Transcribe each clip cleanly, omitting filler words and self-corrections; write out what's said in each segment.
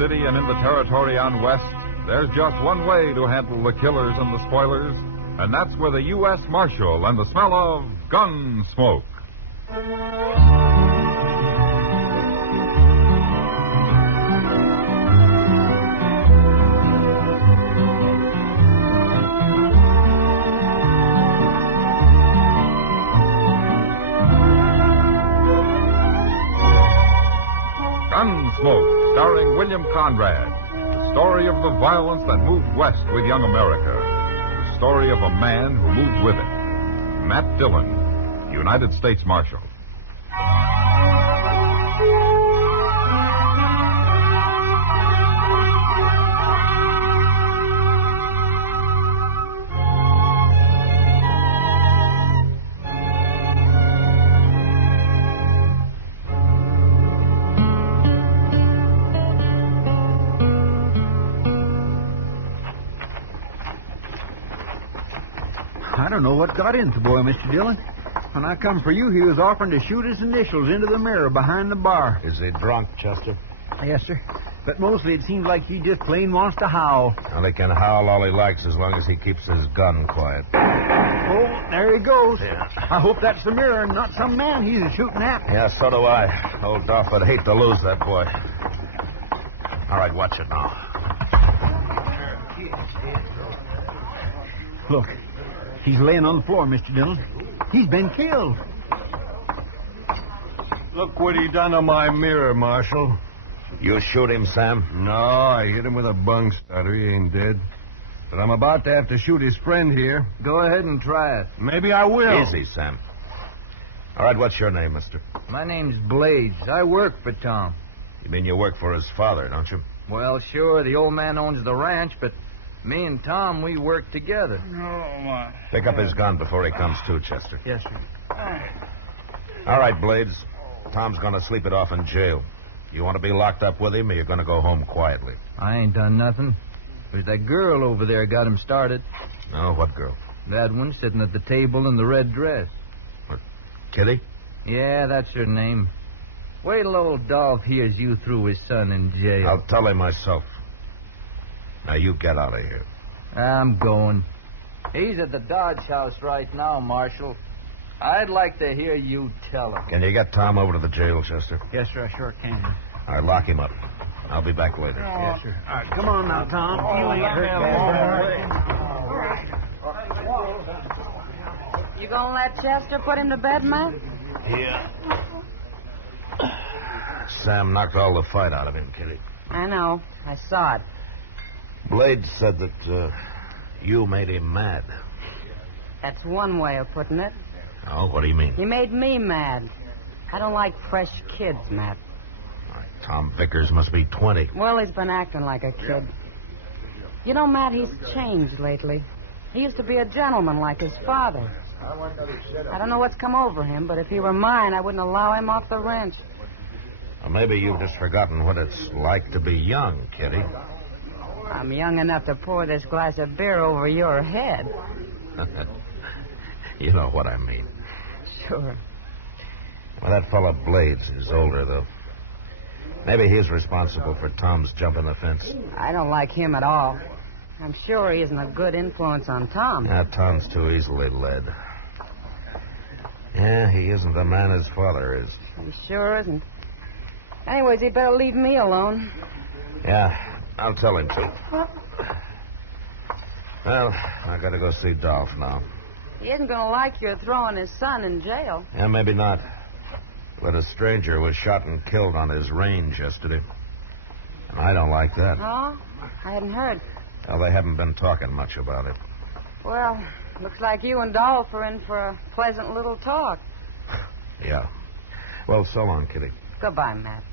city and in the territory on west, there's just one way to handle the killers and the spoilers, and that's with a U.S. Marshal and the smell of gun smoke. Gunsmoke, starring William Conrad. The story of the violence that moved west with young America. The story of a man who moved with it. Matt Dillon, United States Marshal. I don't know what got into the boy, Mr. Dillon. When I come for you, he was offering to shoot his initials into the mirror behind the bar. Is he drunk, Chester? Yes, sir. But mostly it seems like he just plain wants to howl. Well, he can howl all he likes as long as he keeps his gun quiet. Oh, there he goes. Yeah. I hope that's the mirror and not some man he's shooting at. Yeah, so do I. Old Duff would hate to lose that boy. All right, watch it now. Look, he's laying on the floor, Mr. Dillon. He's been killed. Look what he done to my mirror, Marshal. You shoot him, Sam? No, I hit him with a bung starter. He ain't dead. But I'm about to have to shoot his friend here. Go ahead and try it. Maybe I will. Easy, Sam. All right, what's your name, mister? My name's Blades. I work for Tom. You mean you work for his father, don't you? Well, sure, the old man owns the ranch, but me and Tom, we work together. Oh, my. Pick up his gun before he comes to, Chester. Yes, sir. All right, Blades. Tom's going to sleep it off in jail. You want to be locked up with him, or you're going to go home quietly? I ain't done nothing. It was that girl over there got him started. No, what girl? That one sitting at the table in the red dress. What, Kitty? Yeah, that's her name. Wait till old Dolph hears you threw his son in jail. I'll tell him myself. Now, you get out of here. I'm going. He's at the Dodge House right now, Marshal. I'd like to hear you tell him. Can you get Tom over to the jail, Chester? Yes, sir, I sure can. All right, lock him up. I'll be back later. Yes, sir. All right, come on now, Tom. You ain't hurt. You gonna let Chester put him to bed, Matt? Yeah. Sam knocked all the fight out of him, Kitty. I know. I saw it. Blade said that you made him mad. That's one way of putting it. Oh, what do you mean? He made me mad. I don't like fresh kids, Matt. Tom Vickers must be 20. Well, he's been acting like a kid. You know, Matt, he's changed lately. He used to be a gentleman like his father. I don't know what's come over him, but if he were mine, I wouldn't allow him off the ranch. Well, maybe you've just forgotten what it's like to be young, Kitty. I'm young enough to pour this glass of beer over your head. You know what I mean. Sure. Well, that fellow Blades is older, though. Maybe he's responsible for Tom's jumping the fence. I don't like him at all. I'm sure he isn't a good influence on Tom. Yeah, Tom's too easily led. Yeah, he isn't the man his father is. He sure isn't. Anyways, he'd better leave me alone. Yeah, I'll tell him to. Well, I gotta go see Dolph now. He isn't going to like your throwing his son in jail. Yeah, maybe not. But a stranger was shot and killed on his range yesterday. And I don't like that. Oh? I hadn't heard. Well, they haven't been talking much about it. Well, looks like you and Dolph are in for a pleasant little talk. Yeah. Well, so long, Kitty. Goodbye, Matt.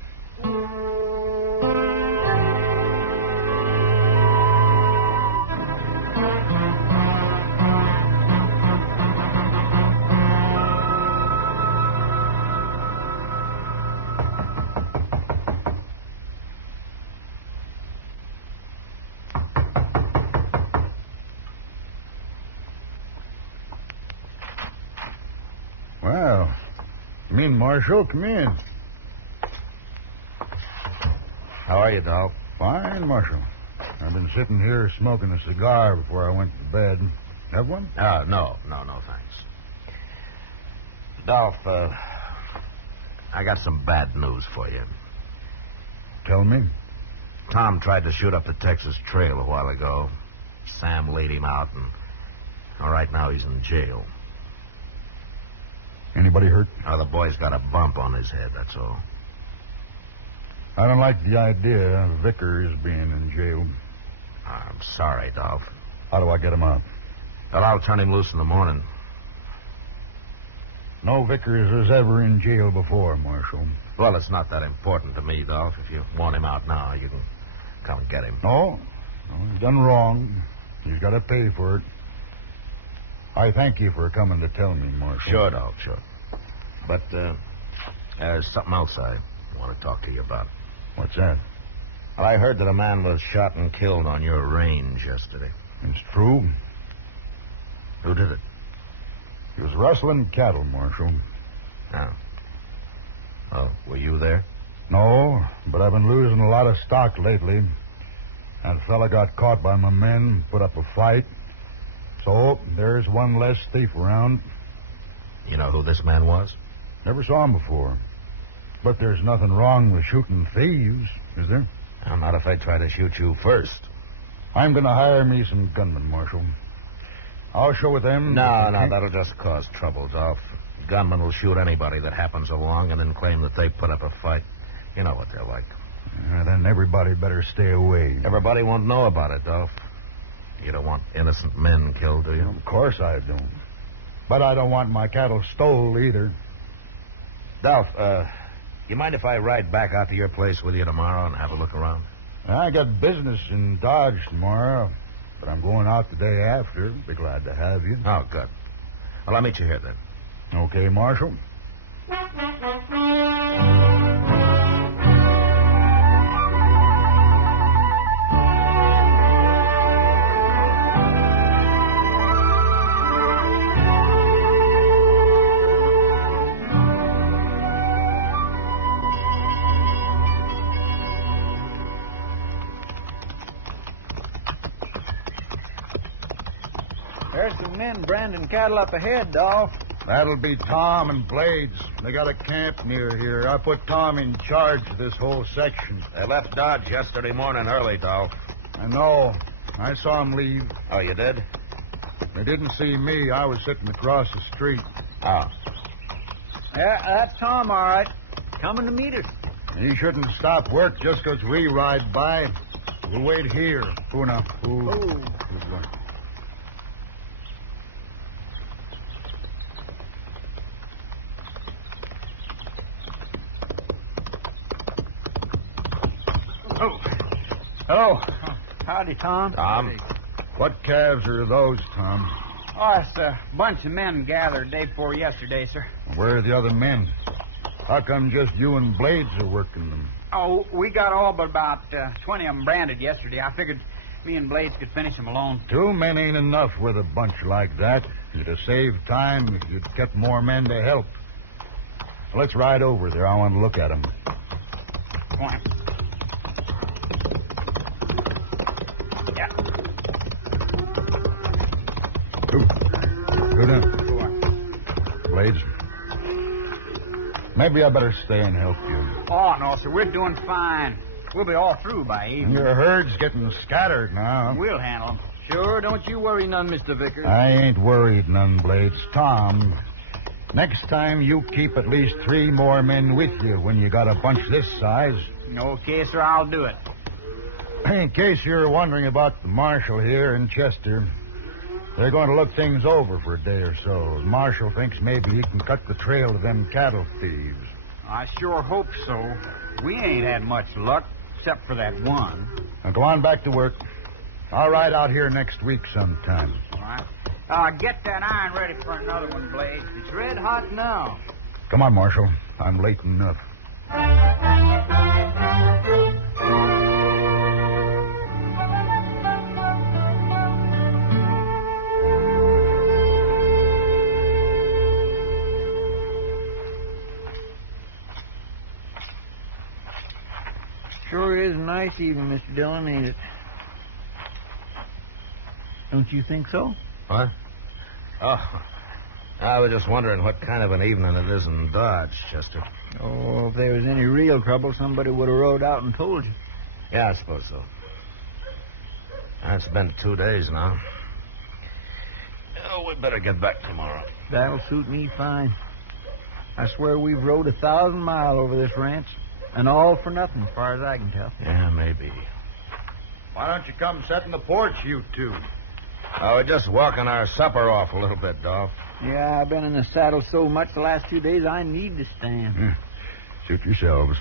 Well, Marshal, come in. How are you, Dolph? Fine, Marshal. I've been sitting here smoking a cigar before I went to bed. Have one? No, thanks. Dolph, I got some bad news for you. Tell me. Tom tried to shoot up the Texas Trail a while ago. Sam laid him out, and right now he's in jail. Anybody hurt? The boy's got a bump on his head, that's all. I don't like the idea of Vickers being in jail. I'm sorry, Dolph. How do I get him out? Well, I'll turn him loose in the morning. No Vickers was ever in jail before, Marshal. Well, it's not that important to me, Dolph. If you want him out now, you can come and get him. No, he's done wrong. He's got to pay for it. I thank you for coming to tell me, Marshal. Sure, Dolph, sure. But there's something else I want to talk to you about. What's that? Well, I heard that a man was shot and killed on your range yesterday. It's true. Who did it? He was rustling cattle, Marshal. Oh, were you there? No, but I've been losing a lot of stock lately. That fella got caught by my men, put up a fight. So there's one less thief around. You know who this man was? Never saw him before. But there's nothing wrong with shooting thieves, is there? Not if I try to shoot you first. I'm going to hire me some gunmen, Marshal. I'll show with them. No, that'll just cause trouble, Dolph. Gunmen will shoot anybody that happens along and then claim that they put up a fight. You know what they're like. Then everybody better stay away. Everybody won't know about it, Dolph. You don't want innocent men killed, do you? Of course I don't. But I don't want my cattle stole either. Dolph, you mind if I ride back out to your place with you tomorrow and have a look around? I got business in Dodge tomorrow, but I'm going out the day after. Be glad to have you. Oh, good. Well, I'll meet you here then. Okay, Marshal. There's some men branding cattle up ahead, Dolph. That'll be Tom and Blades. They got a camp near here. I put Tom in charge of this whole section. They left Dodge yesterday morning early, Dolph. I know. I saw them leave. Oh, you did? They didn't see me. I was sitting across the street. Oh. Yeah, that's Tom, all right. Coming to meet us. He shouldn't stop work just 'cause we ride by. We'll wait here. Puna. Ooh. Oh. Hello. Howdy, Tom. Tom? What calves are those, Tom? Oh, it's a bunch of men gathered day before yesterday, sir. Where are the other men? How come just you and Blades are working them? Oh, we got all but about 20 of them branded yesterday. I figured me and Blades could finish them alone. 2 men ain't enough with a bunch like that. You'd have saved time if you'd kept more men to help. Let's ride over there. I want to look at them. Go on. Yeah. Go down. Blades. Maybe I better stay and help you. Oh, no, sir. We're doing fine. We'll be all through by evening. Your herd's getting scattered now. We'll handle them. Sure, don't you worry none, Mr. Vickers. I ain't worried none, Blades. Tom, next time you keep at least 3 more men with you when you got a bunch this size. Okay, sir, I'll do it. In case you're wondering about the marshal here in Chester, they're going to look things over for a day or so. The marshal thinks maybe he can cut the trail to them cattle thieves. I sure hope so. We ain't had much luck, except for that one. Now go on back to work. I'll ride out here next week sometime. All right. Get that iron ready for another one, Blades. It's red hot now. Come on, Marshal. I'm late enough. Sure is a nice evening, Mr. Dillon, ain't it? Don't you think so? What? Oh, I was just wondering what kind of an evening it is in Dodge, Chester. Oh, if there was any real trouble, somebody would have rode out and told you. Yeah, I suppose so. It's been 2 days now. Oh, we better get back tomorrow. That'll suit me fine. I swear we've rode 1,000 miles over this ranch, and all for nothing, as far as I can tell. Yeah, maybe. Why don't you come sit in the porch, you two? Oh, we're just walking our supper off a little bit, Dolph. Yeah, I've been in the saddle so much the last 2 days, I need to stand. Suit yourselves.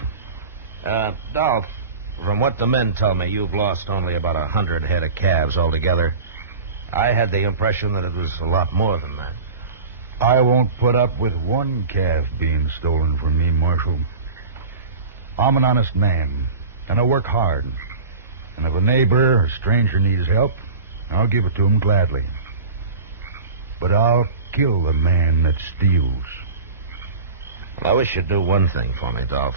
Dolph, from what the men tell me, you've lost only about 100 head of calves altogether. I had the impression that it was a lot more than that. I won't put up with one calf being stolen from me, Marshal. I'm an honest man, and I work hard. And if a neighbor or stranger needs help, I'll give it to him gladly. But I'll kill the man that steals. Well, I wish you'd do one thing for me, Dolph.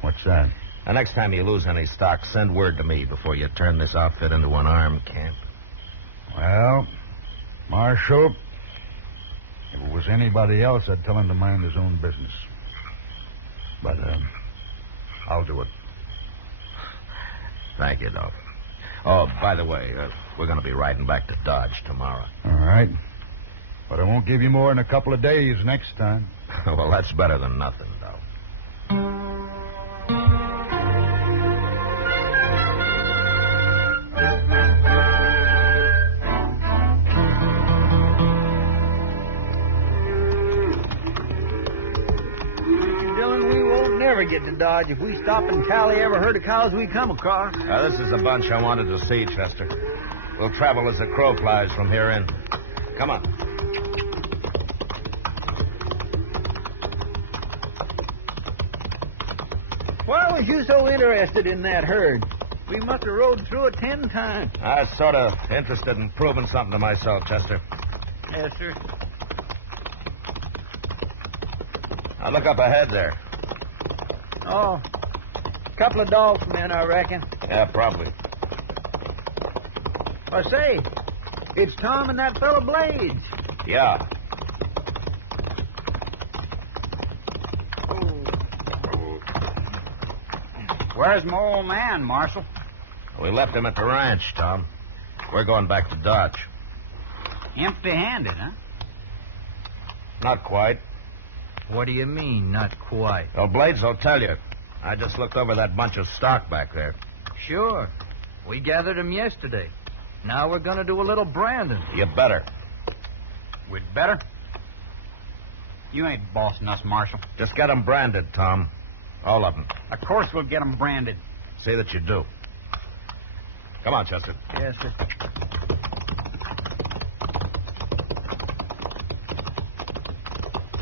What's that? The next time you lose any stock, send word to me before you turn this outfit into an armed camp. Well, Marshal, if it was anybody else, I'd tell him to mind his own business. But, I'll do it. Thank you, Dolph. Oh, by the way, we're going to be riding back to Dodge tomorrow. All right. But I won't give you more than a couple of days next time. Well, that's better than nothing, Dolph. Never get to Dodge if we stop and tally every herd of cows we come across. This is the bunch I wanted to see, Chester. We'll travel as the crow flies from here in. Come on. Why was you so interested in that herd? We must have rode through it 10 times. I was sort of interested in proving something to myself, Chester. Yes, sir. Now look up ahead there. Oh, a couple of Dolph's men, I reckon. Yeah, probably. I say, it's Tom and that fellow Blades. Yeah. Where's my old man, Marshal? We left him at the ranch, Tom. We're going back to Dodge. Empty-handed, huh? Not quite. What do you mean, not quite? Well, Blades will tell you. I just looked over that bunch of stock back there. Sure. We gathered them yesterday. Now we're going to do a little branding. You better. We'd better. You ain't bossing us, Marshal. Just get them branded, Tom. All of them. Of course we'll get them branded. See that you do. Come on, Chester. Yes, sir.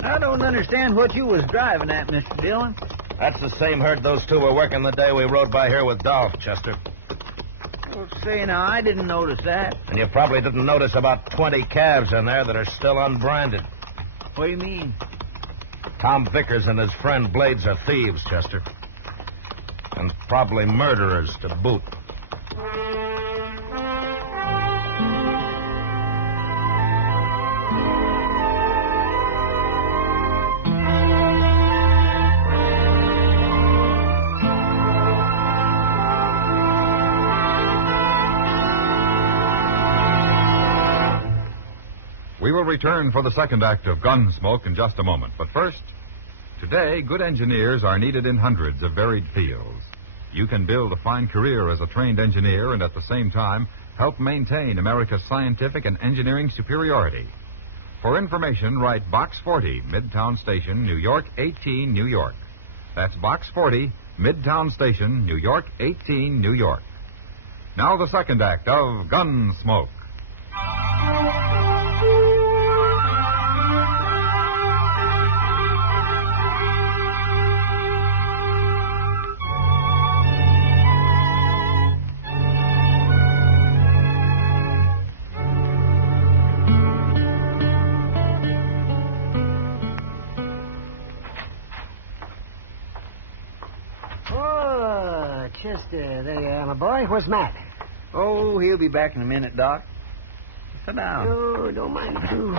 I don't understand what you was driving at, Mr. Dillon. That's the same herd those two were working the day we rode by here with Dolph, Chester. Well, say now, I didn't notice that. And you probably didn't notice about 20 calves in there that are still unbranded. What do you mean? Tom Vickers and his friend Blades are thieves, Chester. And probably murderers to boot. We will return for the second act of Gunsmoke in just a moment. But first, today, good engineers are needed in hundreds of varied fields. You can build a fine career as a trained engineer and at the same time help maintain America's scientific and engineering superiority. For information, write Box 40, Midtown Station, New York 18, New York. That's Box 40, Midtown Station, New York 18, New York. Now the second act of Gunsmoke. there you are, my boy. Where's Matt? Oh, he'll be back in a minute, Doc. Sit down. Oh, don't mind if I do.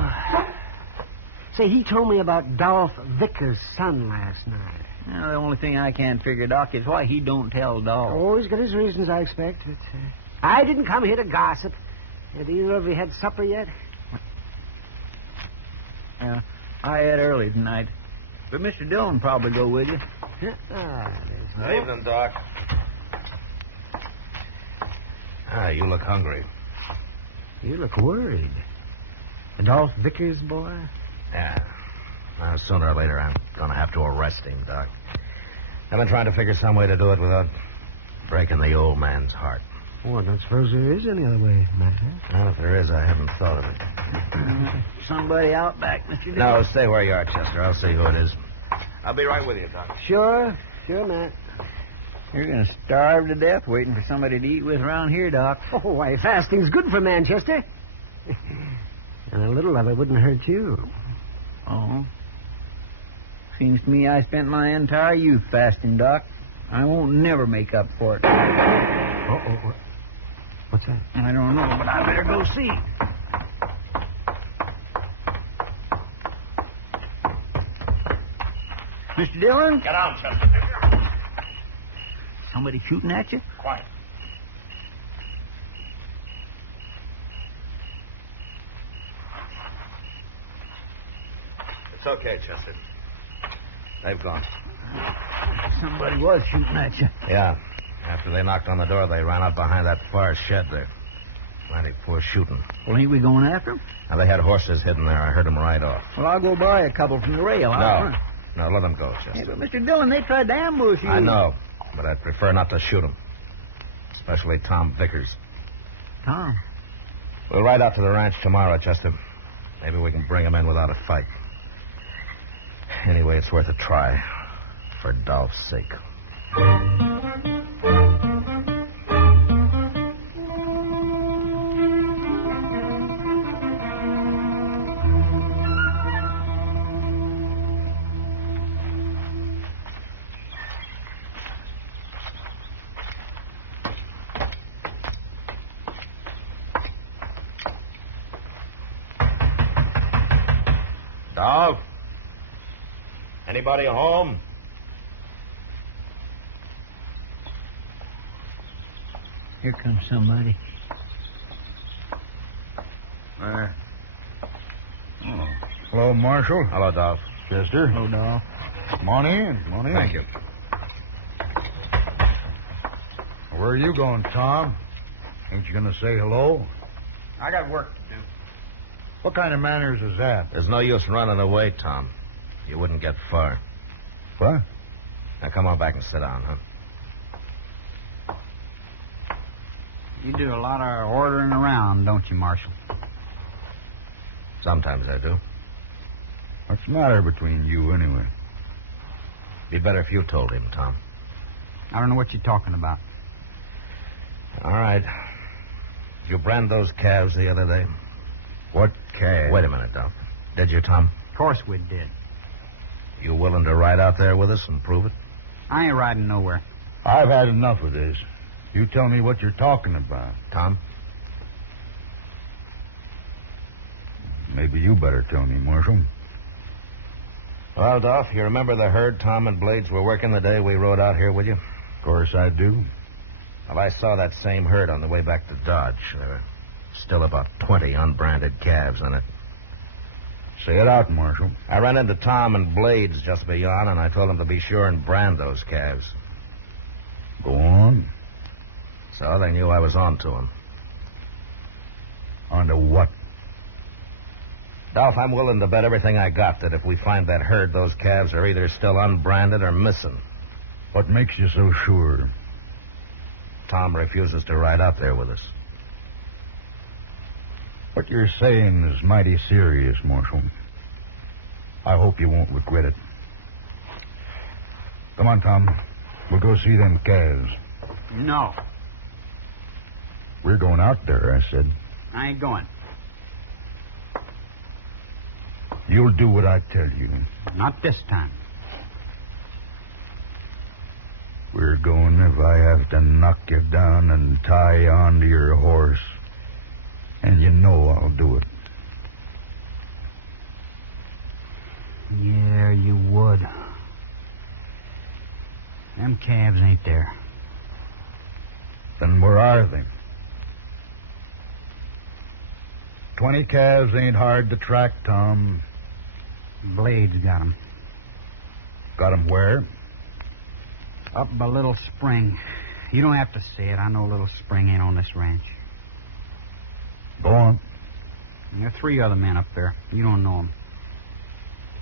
Say, he told me about Dolph Vickers' son last night. Well, the only thing I can't figure, Doc, is why he don't tell Dolph. Oh, he's got his reasons, I expect. But, I didn't come here to gossip. Have either of you had supper yet? Yeah, I had early tonight. But Mr. Dillon probably go with you. There's Good evening, Doc. You look hungry. You look worried. Dolph Vickers, boy? Yeah. Well, sooner or later, I'm going to have to arrest him, Doc. I've been trying to figure some way to do it without breaking the old man's heart. Oh, I don't suppose there is any other way, Matt. Well, if there is, I haven't thought of it. Somebody out back, Mr. Dillon? No, stay where you are, Chester. I'll see who it is. I'll be right with you, Doc. Sure, Matt. You're going to starve to death waiting for somebody to eat with around here, Doc. Oh, why, fasting's good for Manchester. And a little of it wouldn't hurt you. Oh. Seems to me I spent my entire youth fasting, Doc. I won't never make up for it. Uh-oh. What's that? I don't know, but I better go see. Mr. Dillon? Get out, Chester. Somebody shooting at you? Quiet. It's okay, Chester. They've gone. Somebody was shooting at you. Yeah. After they knocked on the door, they ran out behind that far shed there. Plenty poor shooting. Well, ain't we going after them? Now, they had horses hidden there. I heard them right off. Well, I'll go buy a couple from the rail. No, let them go, Chester. Hey, but Mr. Dillon, they tried to ambush you. I know, but I'd prefer not to shoot them. Especially Tom Vickers. Tom? We'll ride out to the ranch tomorrow, Chester. Maybe we can bring him in without a fight. Anyway, it's worth a try. For Dolph's sake. Dolph? Anybody home? Here comes somebody. There. Oh. Hello, Marshal. Hello, Dolph. Chester. Hello, Dolph. Come on in. Come on in. Thank you. Where are you going, Tom? Ain't you going to say hello? I got work to do. What kind of manners is that? There's no use running away, Tom. You wouldn't get far. What? Now, come on back and sit down, huh? You do a lot of ordering around, don't you, Marshal? Sometimes I do. What's the matter between you, anyway? Be better if you told him, Tom. I don't know what you're talking about. All right. Did you brand those calves the other day? What calves? Wait a minute, Dolph. Did you, Tom? Of course we did. You willing to ride out there with us and prove it? I ain't riding nowhere. I've had enough of this. You tell me what you're talking about. Tom? Maybe you better tell me, Marshal. Well, Dolph, you remember the herd Tom and Blades were working the day we rode out here with you? Of course I do. Well, I saw that same herd on the way back to Dodge. There were still about 20 unbranded calves in it. Say it out, Marshal. I ran into Tom and Blades just beyond, and I told them to be sure and brand those calves. Go on. So they knew I was on to them. On to what? Dolph, I'm willing to bet everything I got that if we find that herd, those calves are either still unbranded or missing. What makes you so sure? Tom refuses to ride out there with us. What you're saying is mighty serious, Marshal. I hope you won't regret it. Come on, Tom. We'll go see them calves. No, We're going out there, I said. I ain't going. You'll do what I tell you. Not this time. We're going if I have to knock you down and tie you onto your horse. And you know I'll do it. Yeah, you would. Them calves ain't there. Then where are they? 20 calves ain't hard to track, Tom. Blades got 'em. Got 'em where? Up by Little Spring. You don't have to say it. I know Little Spring ain't on this ranch. Go on. There are 3 other men up there. You don't know them.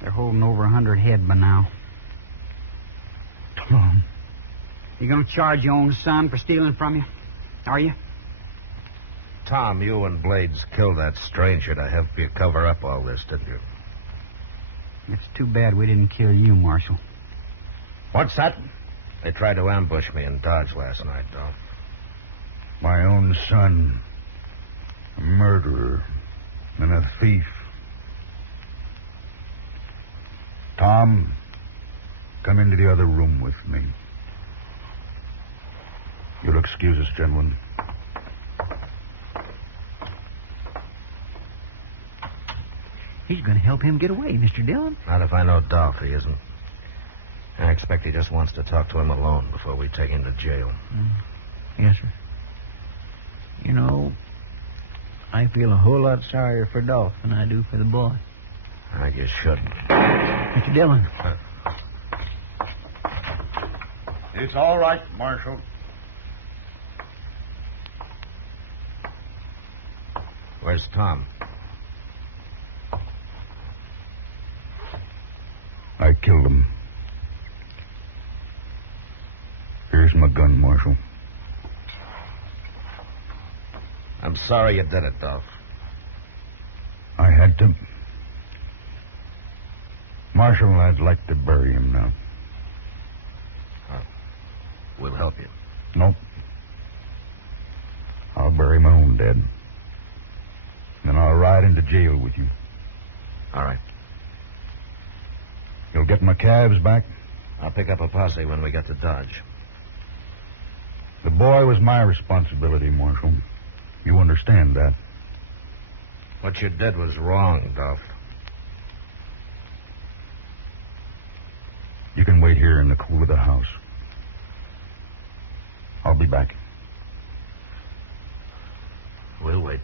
They're holding over 100 head by now. Tom. You gonna charge your own son for stealing from you? Are you? Tom, you and Blades killed that stranger to help you cover up all this, didn't you? It's too bad we didn't kill you, Marshal. What's that? They tried to ambush me in Dodge last night, Dolph. My own son. A murderer. And a thief. Tom, come into the other room with me. You'll excuse us, gentlemen. He's going to help him get away, Mr. Dillon. Not if I know Dolph, he isn't. I expect he just wants to talk to him alone before we take him to jail. Yes, sir. You know, I feel a whole lot sorrier for Dolph than I do for the boy. I guess should. Mr. Dillon. It's all right, Marshal. Where's Tom? I killed him. Here's my gun, Marshal. I'm sorry you did it, Dolph. I had to. Marshal, I'd like to bury him now. We'll help you. Nope. I'll bury my own dead. Then I'll ride into jail with you. All right. You'll get my calves back? I'll pick up a posse when we get to Dodge. The boy was my responsibility, Marshal. You understand that? What you did was wrong, Dolph. You can wait here in the cool of the house. I'll be back. We'll wait.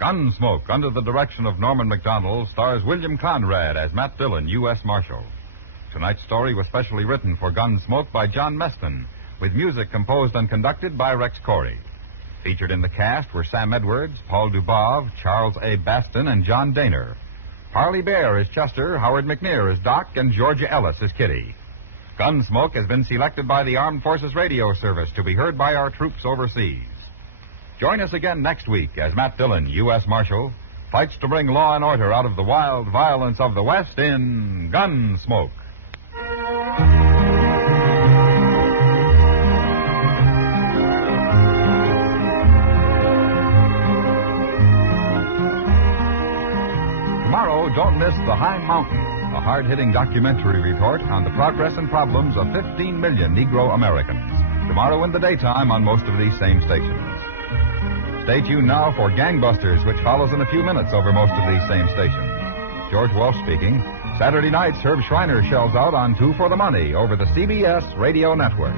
Gunsmoke, under the direction of Norman MacDonnell, stars William Conrad as Matt Dillon, U.S. Marshal. Tonight's story was specially written for Gunsmoke by John Meston, with music composed and conducted by Rex Corey. Featured in the cast were Sam Edwards, Paul Dubov, Charles A. Baston, and John Daner. Parley Baer is Chester, Howard McNear is Doc, and Georgia Ellis is Kitty. Gunsmoke has been selected by the Armed Forces Radio Service to be heard by our troops overseas. Join us again next week as Matt Dillon, U.S. Marshal, fights to bring law and order out of the wild violence of the West in Gunsmoke. Tomorrow, don't miss The High Mountain, a hard-hitting documentary report on the progress and problems of 15 million Negro Americans. Tomorrow in the daytime on most of these same stations. Stay tuned now for Gangbusters, which follows in a few minutes over most of these same stations. George Walsh speaking. Saturday nights, Herb Schreiner shells out on Two for the Money over the CBS Radio Network.